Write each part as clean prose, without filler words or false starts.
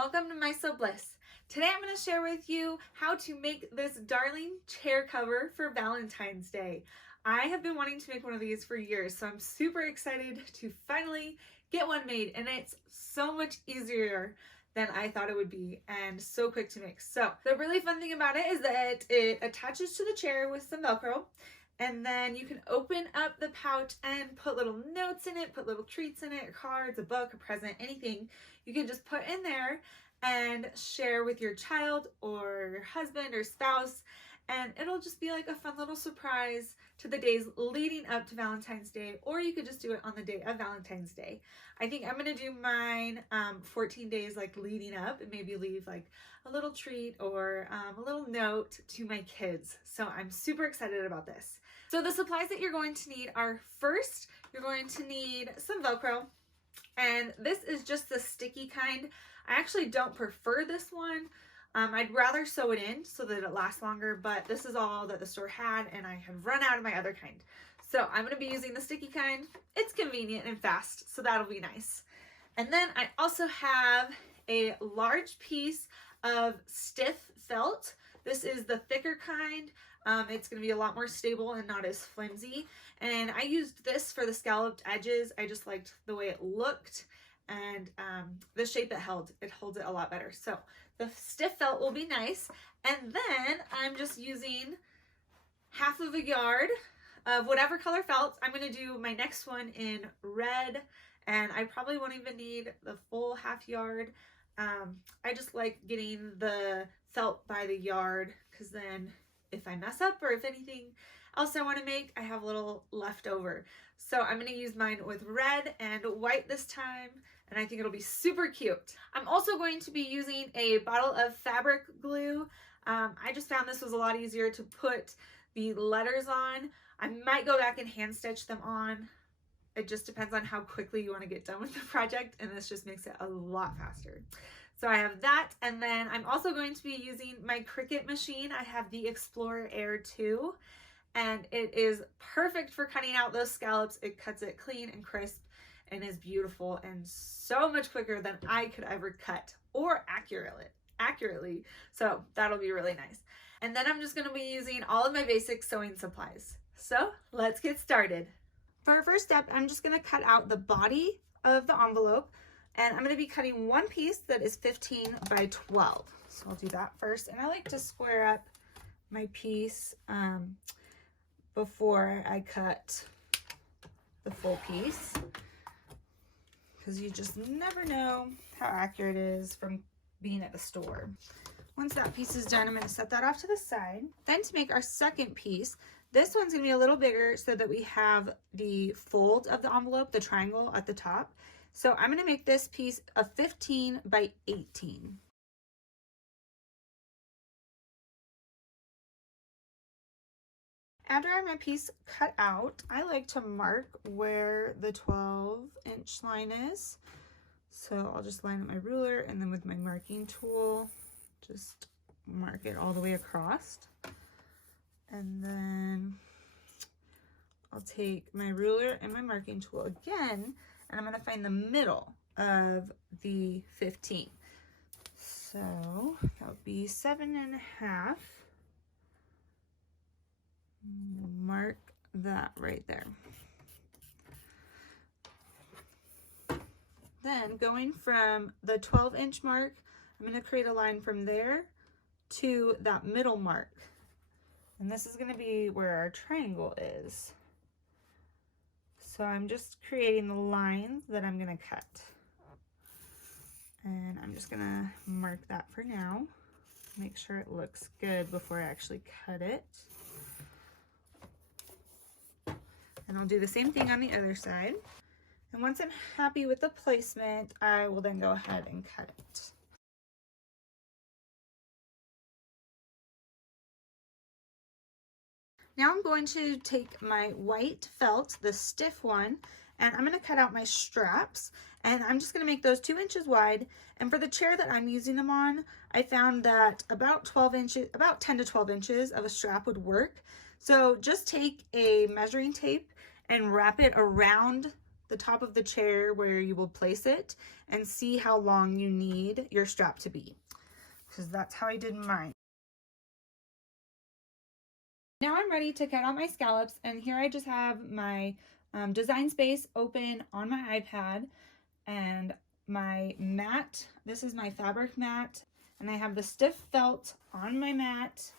welcome to My Sew Bliss. Today I'm going to share with you how to make this darling chair cover for Valentine's Day. I have been wanting to make one of these for years, so I'm super excited to finally get one made, and it's so much easier than I thought it would be and so quick to make. So the really fun thing about it is that it attaches to the chair with some Velcro, and then you can open up the pouch and put little notes in it, put little treats in it, cards, a book, a present, anything you can just put in there and share with your child or your husband or spouse. And it'll just be like a fun little surprise to the days leading up to Valentine's Day, or you could just do it on the day of Valentine's Day. I think I'm gonna do mine 14 days like leading up, and maybe leave like a little treat or a little note to my kids. So I'm super excited about this. So the supplies that you're going to need are, first, you're going to need some Velcro, and this is just the sticky kind. I actually don't prefer this one. I'd rather sew it in so that it lasts longer, but this is all that the store had and I had run out of my other kind. So I'm going to be using the sticky kind. It's convenient and fast, so that'll be nice. And then I also have a large piece of stiff felt. This is the thicker kind. It's going to be a lot more stable and not as flimsy. And I used this for the scalloped edges. I just liked the way it looked, and the shape it held. It holds it a lot better. So the stiff felt will be nice. And then I'm just using half of a yard of whatever color felt. I'm going to do my next one in red, and I probably won't even need the full half yard. I just like getting the felt by the yard, because then if I mess up or if anything else I want to make, I have a little left over. So I'm going to use mine with red and white this time, and I think it'll be super cute. I'm also going to be using a bottle of fabric glue. I just found this was a lot easier to put the letters on. I might go back and hand stitch them on. It just depends on how quickly you want to get done with the project, and this just makes it a lot faster. So I have that, and then I'm also going to be using my Cricut machine. I have the Explorer Air 2, and it is perfect for cutting out those scallops. It cuts it clean and crisp and is beautiful and so much quicker than I could ever cut or accurately. So that'll be really nice. And then I'm just going to be using all of my basic sewing supplies. So let's get started. For our first step, I'm just going to cut out the body of the envelope, and I'm going to be cutting one piece that is 15 by 12. So I'll do that first. And I like to square up my piece before I cut the full piece, because you just never know how accurate it is from being at the store. Once that piece is done, I'm going to set that off to the side. Then to make our second piece, this one's going to be a little bigger so that we have the fold of the envelope, the triangle at the top. So I'm going to make this piece a 15 by 18. After I have my piece cut out, I like to mark where the 12-inch line is. So I'll just line up my ruler, and then with my marking tool, just mark it all the way across. And then I'll take my ruler and my marking tool again, and I'm going to find the middle of the 15. So that would be 7.5. Mark that right there. Then going from the 12-inch mark, I'm going to create a line from there to that middle mark. And this is going to be where our triangle is. So I'm just creating the lines that I'm going to cut. And I'm just going to mark that for now. Make sure it looks good before I actually cut it. And I'll do the same thing on the other side. And once I'm happy with the placement, I will then go ahead and cut it. Now I'm going to take my white felt, the stiff one, and I'm going to cut out my straps, and I'm just going to make those 2 inches wide. And for the chair that I'm using them on, I found that about 10 to 12 inches of a strap would work. So just take a measuring tape and wrap it around the top of the chair where you will place it and see how long you need your strap to be, because that's how I did mine. Now I'm ready to cut out my scallops, and here I just have my design space open on my iPad and my mat. This is my fabric mat, and I have the stiff felt on my mat.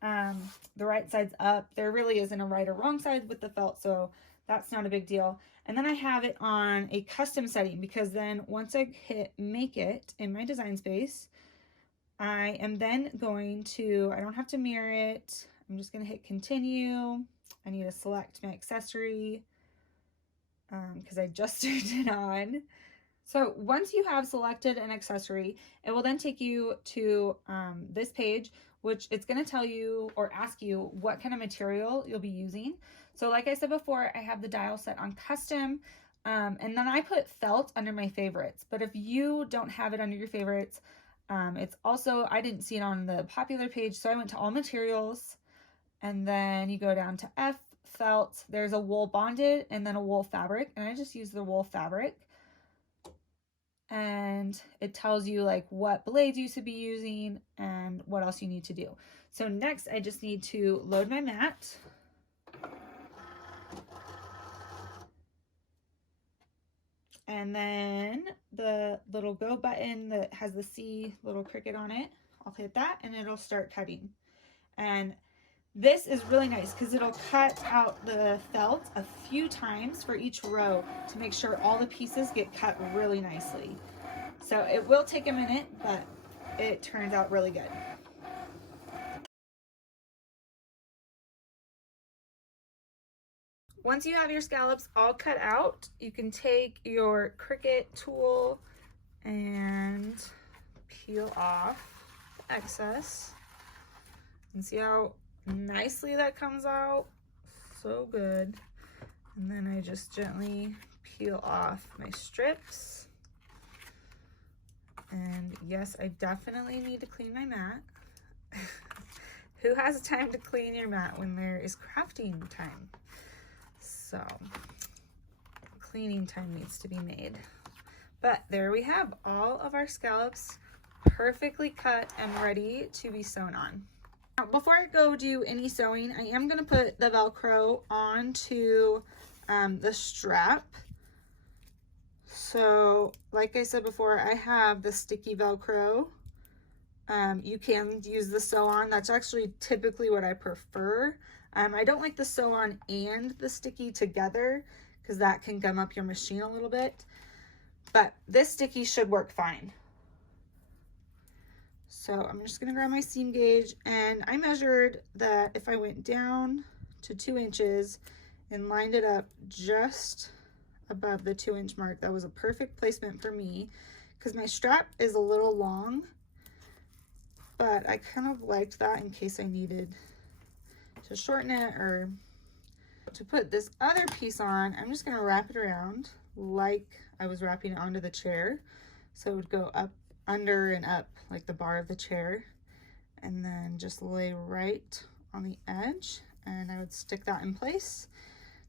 The right side's up. There really isn't a right or wrong side with the felt, so that's not a big deal. And then I have it on a custom setting, because then once I hit make it in my design space, I am then going to, I don't have to mirror it. I'm just going to hit continue. I need to select my accessory because I just turned it on. So once you have selected an accessory, it will then take you to this page, which it's going to tell you or ask you what kind of material you'll be using. So like I said before, I have the dial set on custom, and then I put felt under my favorites. But if you don't have it under your favorites, it's also, I didn't see it on the popular page, so I went to all materials, and then you go down to F, felt. There's a wool bonded and then a wool fabric, and I just use the wool fabric. And it tells you like what blades you should be using and what else you need to do. So next I just need to load my mat. And then the little go button that has the C little cricket on it, I'll hit that and it'll start cutting. And this is really nice because it'll cut out the felt a few times for each row to make sure all the pieces get cut really nicely. So it will take a minute, but it turns out really good. Once you have your scallops all cut out, you can take your Cricut tool and peel off the excess. And see how nicely that comes out? So good. And then I just gently peel off my strips. And yes, I definitely need to clean my mat. Who has time to clean your mat when there is crafting time? So cleaning time needs to be made. But there we have all of our scallops perfectly cut and ready to be sewn on. Now, before I go do any sewing, I am going to put the Velcro onto the strap. So like I said before, I have the sticky Velcro. You can use the sew on. That's actually typically what I prefer. I don't like the sew on and the sticky together because that can gum up your machine a little bit. But this sticky should work fine. So I'm just going to grab my seam gauge, and I measured that if I went down to 2 inches and lined it up just above the 2-inch mark, that was a perfect placement for me because my strap is a little long, but I kind of liked that in case I needed to shorten it or to put this other piece on. I'm just going to wrap it around like I was wrapping it onto the chair, so it would go up, under, and up like the bar of the chair, and then just lay right on the edge, and I would stick that in place.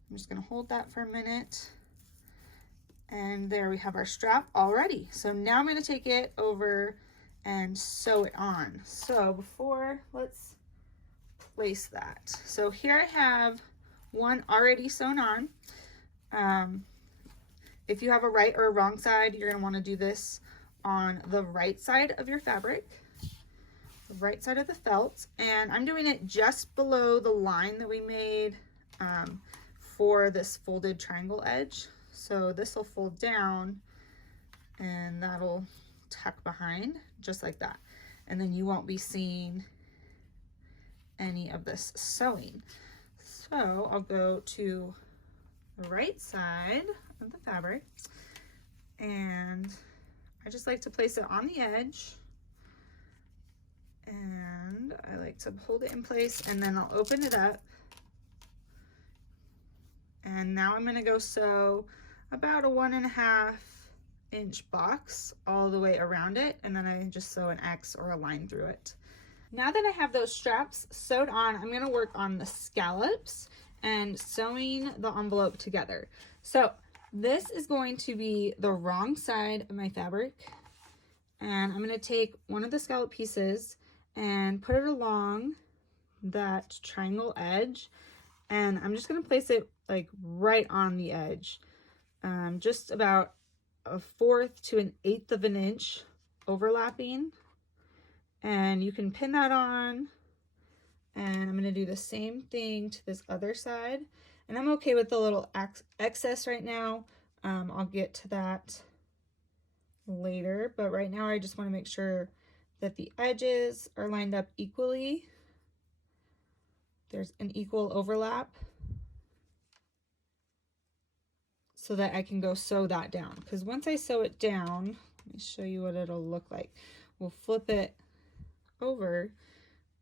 I'm just going to hold that for a minute, and there we have our strap all ready. So now I'm going to take it over and sew it on. So before, let's place that. So here I have one already sewn on. If you have a right or a wrong side, you're going to want to do this on the right side of your fabric, the right side of the felt, and I'm doing it just below the line that we made for this folded triangle edge. So this will fold down and that'll tuck behind just like that, and then you won't be seeing any of this sewing. So I'll go to the right side of the fabric, and I just like to place it on the edge, and I like to hold it in place, and then I'll open it up, and now I'm going to go sew about a 1.5 inch box all the way around it, and then I just sew an X or a line through it. Now that I have those straps sewed on, I'm going to work on the scallops and sewing the envelope together. So This is going to be the wrong side of my fabric, and I'm going to take one of the scallop pieces and put it along that triangle edge, and I'm just going to place it like right on the edge, just about 1/4 to 1/8 of an inch overlapping, and you can pin that on. And I'm going to do the same thing to this other side. And I'm okay with the little excess right now. I'll get to that later, but right now I just want to make sure that the edges are lined up equally. There's an equal overlap so that I can go sew that down. Because once I sew it down, let me show you what it'll look like. We'll flip it over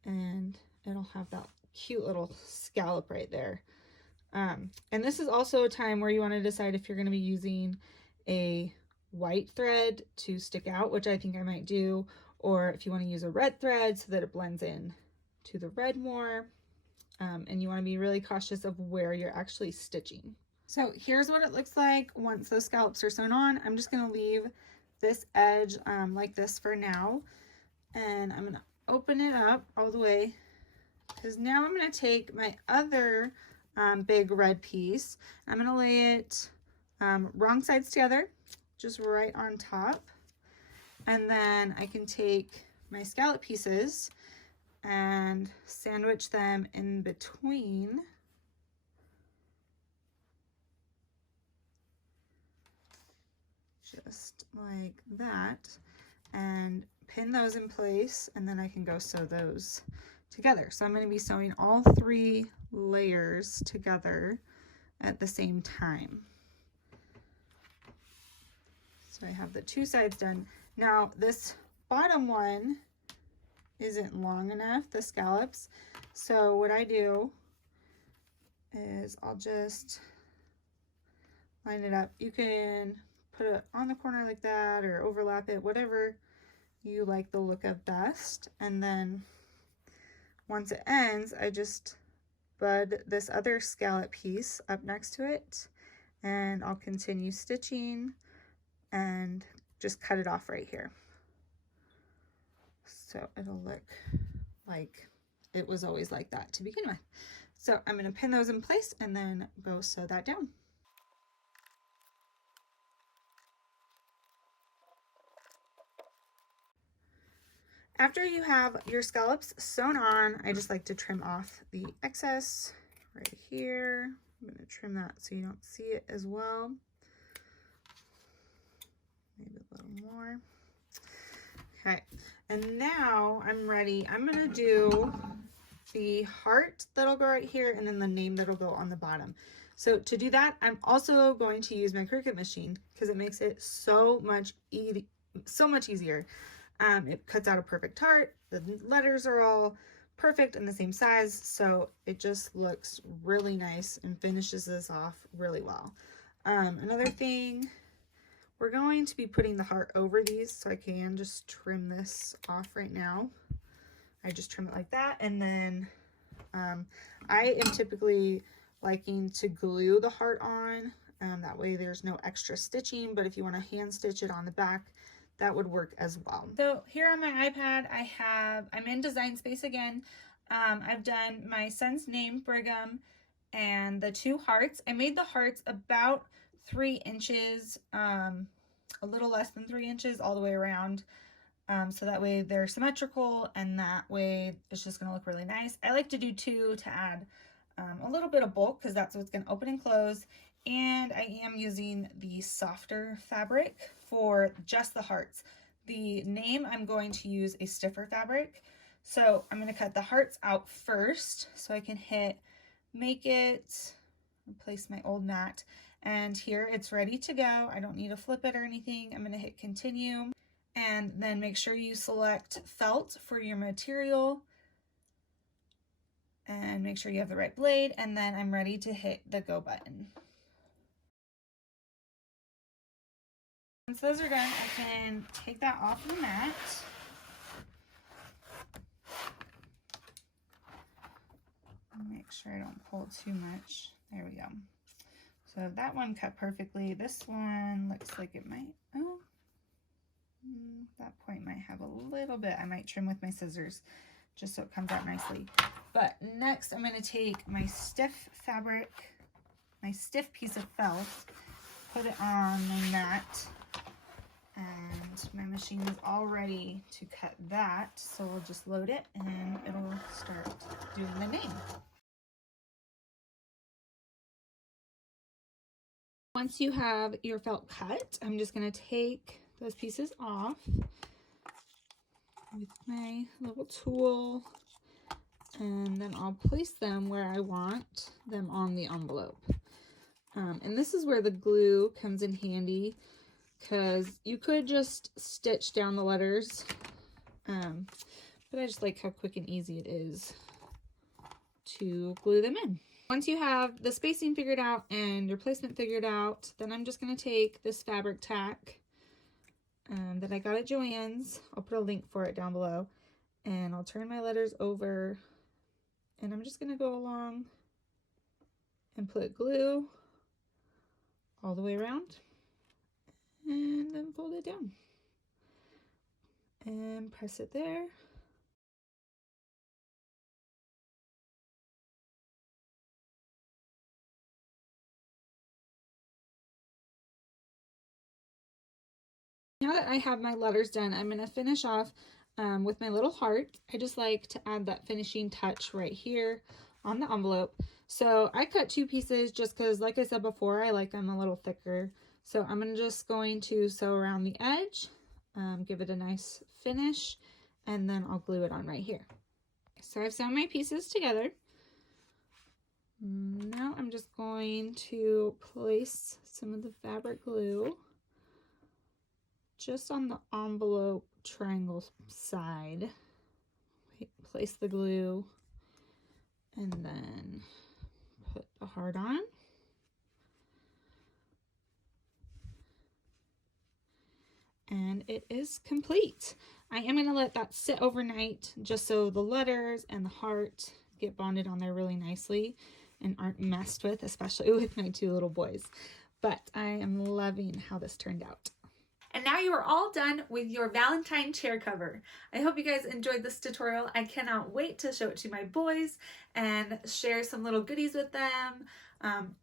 and it'll have that cute little scallop right there. And this is also a time where you want to decide if you're going to be using a white thread to stick out, which I think I might do, or if you want to use a red thread so that it blends in to the red more. And you want to be really cautious of where you're actually stitching. So here's what it looks like once those scallops are sewn on. I'm just going to leave this edge like this for now, and I'm going to open it up all the way, because now I'm going to take my other big red piece. I'm going to lay it wrong sides together, just right on top, and then I can take my scallop pieces and sandwich them in between. Just like that, and pin those in place, and then I can go sew those together. So I'm going to be sewing all 3 layers together at the same time. So I have the 2 sides done. Now this bottom one isn't long enough, the scallops. So what I do is I'll just line it up. You can put it on the corner like that or overlap it, whatever you like the look of best. And then once it ends, I just bud this other scallop piece up next to it, and I'll continue stitching and just cut it off right here. So it'll look like it was always like that to begin with. So I'm going to pin those in place and then go sew that down. After you have your scallops sewn on, I just like to trim off the excess right here. I'm going to trim that so you don't see it as well. Maybe a little more. Okay, and now I'm ready. I'm going to do the heart that'll go right here, and then the name that'll go on the bottom. So to do that, I'm also going to use my Cricut machine because it makes it so much easier. It cuts out a perfect heart. The letters are all perfect and the same size, so it just looks really nice and finishes this off really well. Another thing, we're going to be putting the heart over these, so I can just trim this off right now. I just trim it like that, and then I am typically liking to glue the heart on. That way there's no extra stitching, but if you want to hand stitch it on the back, that would work as well. So here on my iPad, I'm in Design Space again. I've done my son's name, Brigham, and the 2 hearts. I made the hearts about 3 inches, a little less than 3 inches all the way around. So that way they're symmetrical, and that way it's just gonna look really nice. I like to do 2 to add a little bit of bulk, because that's what's gonna open and close. And I am using the softer fabric for just the hearts. The name, I'm going to use a stiffer fabric. So I'm going to cut the hearts out first so I can hit make it, replace my old mat. And here it's ready to go. I don't need to flip it or anything. I'm going to hit continue, and then make sure you select felt for your material and make sure you have the right blade. And then I'm ready to hit the go button. Once those are done, I can take that off the mat. Make sure I don't pull too much. There we go. So that one cut perfectly. This one looks like it might, oh, that point might have a little bit. I might trim with my scissors just so it comes out nicely. But next I'm going to take my stiff fabric, my stiff piece of felt, put it on my mat, and my machine is all ready to cut that. So we'll just load it and it'll start doing the name. Once you have your felt cut, I'm just going to take those pieces off with my little tool, and then I'll place them where I want them on the envelope. And this is where the glue comes in handy, because you could just stitch down the letters, but I just like how quick and easy it is to glue them in. Once you have the spacing figured out and your placement figured out, then I'm just going to take this fabric tack that I got at Joann's. I'll put a link for it down below, and I'll turn my letters over, and I'm just going to go along and put glue all the way around, and then fold it down and press it there. Now that I have my letters done, I'm going to finish off with my little heart. I just like to add that finishing touch right here on the envelope. So I cut 2 pieces just because, like I said before, I like them a little thicker. So I'm just going to sew around the edge, give it a nice finish, and then I'll glue it on right here. So I've sewn my pieces together. Now I'm just going to place some of the fabric glue just on the envelope triangle side. Place the glue and then put the heart on. And it is complete. I am going to let that sit overnight just so the letters and the heart get bonded on there really nicely and aren't messed with, especially with my 2 little boys. But I am loving how this turned out. And now you are all done with your Valentine chair cover. I hope you guys enjoyed this tutorial. I cannot wait to show it to my boys and share some little goodies with them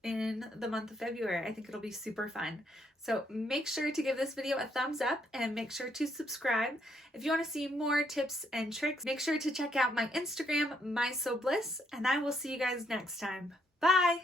in the month of February. I think it'll be super fun. So make sure to give this video a thumbs up and make sure to subscribe. If you want to see more tips and tricks, make sure to check out my Instagram, My Sew Bliss, and I will see you guys next time. Bye!